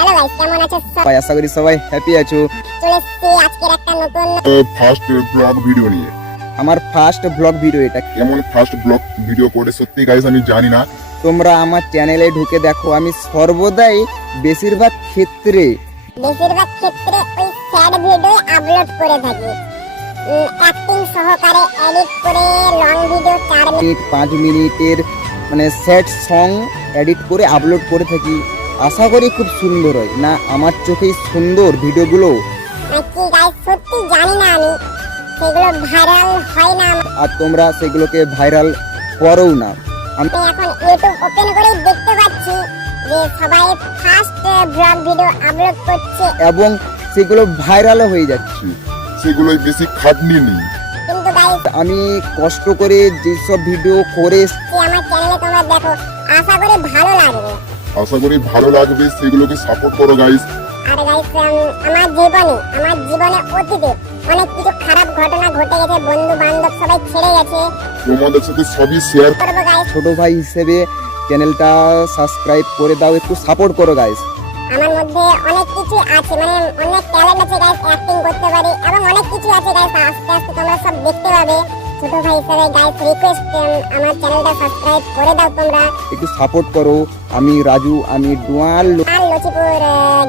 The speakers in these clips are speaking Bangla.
হ্যালো গাইস, কেমন আছো ভাই আশা করি সবাই হ্যাপি আছো। চলে এসেছি আজকের একটা নতুন ফার্স্ট ব্লগ ভিডিও নিয়ে। আমার ফার্স্ট ব্লগ ভিডিও এটা। কেমন ফার্স্ট ব্লগ ভিডিও করে সত্যি গাইস আমি জানি না। তোমরা আমার চ্যানেলে ঢুকে দেখো, আমি সর্বদাই বেশিরভাগ ক্ষেত্রে ওই স্যাড ভিডিও আপলোড করে থাকি, অ্যাক্টিং সহকারে এডিট করে লং ভিডিও 4 মিনিট 5 মিনিটের মানে স্যাড সং এডিট করে আপলোড করে থাকি। আশা করি খুব সুন্দর হয় না, আমার চোখেই সুন্দর ভিডিওগুলো। নাকি গাইস সত্যি জানি না, আমি সেগুলো ভাইরাল হয় না। আর তোমরা সেগুলোকে ভাইরাল করো না। আমি এখন ইউটিউব ওপেন করেই দেখতে পাচ্ছি যে সবাই ফার্স্ট ব্লগ ভিডিও আপলোড করছে, এবং সেগুলো ভাইরালও হয়ে যাচ্ছে। সেগুলোই বেশি খাটনি নেই। কিন্তু গাইস আমি কষ্ট করে যেসব ভিডিও করে আমার চ্যানেলে তোমরা দেখো, আশা করি ভালো লাগবে। আশা করি ভালো লাগবে, সেগুলোকে সাপোর্ট করো গাইস। আর গাইস আমার জীবনে অতীতে অনেক কিছু খারাপ ঘটনা ঘটে গেছে, বন্ধু বান্ধব সবাই ছেড়ে গেছে। তোমাদের সাথে সবই শেয়ার করবো গাইস, ছোট ভাই হিসেবে চ্যানেলটা সাবস্ক্রাইব করে দাও, একটু সাপোর্ট করো গাইস। আমার মধ্যে অনেক কিছু আছে, মানে অনেক ট্যালেন্ট আছে গাইস, অ্যাক্টিং করতে পারি এবং অনেক কিছু আছে গাইস। আস্তে আস্তে তোমরা সব দেখতে পাবে। ছোট ভাই হিসেবে গাইস রিকোয়েস্ট, আমার চ্যানেলটা সাবস্ক্রাইব করে দাও তোমরা। একটু সাপোর্ট করো। আমি রাজু, আমি ডুয়াল আর লচিপুর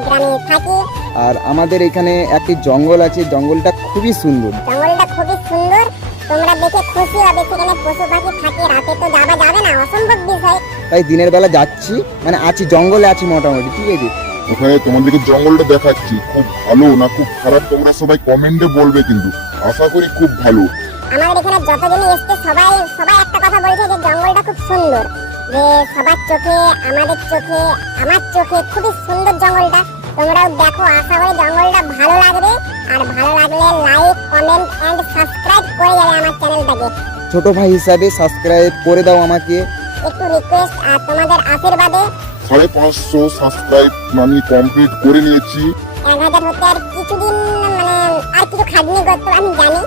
গ্রামে থাকি। আর আমাদের এখানে একটি জঙ্গল আছে, জঙ্গলটা খুবই সুন্দর। জঙ্গলটা খুবই সুন্দর, তোমরা দেখে খুশি হবে। সেখানে পশু পাখি থাকে, রাতে তো যাওয়া যাবে না, অসম্ভব বিষয়। তাই দিনের বেলা যাচ্ছি, মানে আছি জঙ্গলে আছি মোটামুটি, ঠিক আছে। ওখানে তোমাদেরকে জঙ্গলটা দেখাচ্ছি। খুব ভালো না খুব খারাপ তোমরা সবাই কমেন্টে বলবে, কিন্তু আশা করি খুব ভালো। আমাদের এখানে যতজনই এসছে সবাই একটা কথা বলছে যে জঙ্গলটা খুব সুন্দর, যে সবার চোখে, আমাদের চোখে, আমার চোখে খুবই সুন্দর জঙ্গলটা। তোমরাও দেখো, আশা করি জঙ্গলটা ভালো লাগবে। আর ভালো লাগলে লাইক, কমেন্ট এন্ড সাবস্ক্রাইব করে যাবে আমার চ্যানেলটাকে। ছোট ভাই হিসাবে সাবস্ক্রাইব করে দাও আমাকে। একটু রিকোয়েস্ট, আর তোমাদের আশীর্বাদে 550 সাবস্ক্রাইব আমি কমপ্লিট করে নিয়েছি। 1000 হতে আর কিছুদিন, মানে আর কিছু খাটনি করতে হবে, আমি জানি।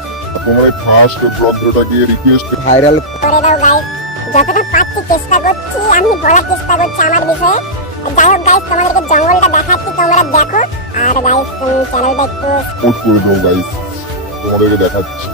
তোমরা ফার্স্ট ব্লগ ভিডিওটাকে রিকোয়েস্ট ভাইরাল করে দাও গাইস, যতটা পাচ্ছি চেষ্টা করছি, আমি বলার চেষ্টা করছি আমার বিষয়ে। যাই হোক গাইস, তোমাদেরকে জঙ্গলটা দেখাচ্ছি, তোমরা দেখো। আর গাইস চ্যানেলটা একটু সাপোর্ট করে দাও গাইস, তোমাদেরকে দেখাচ্ছি।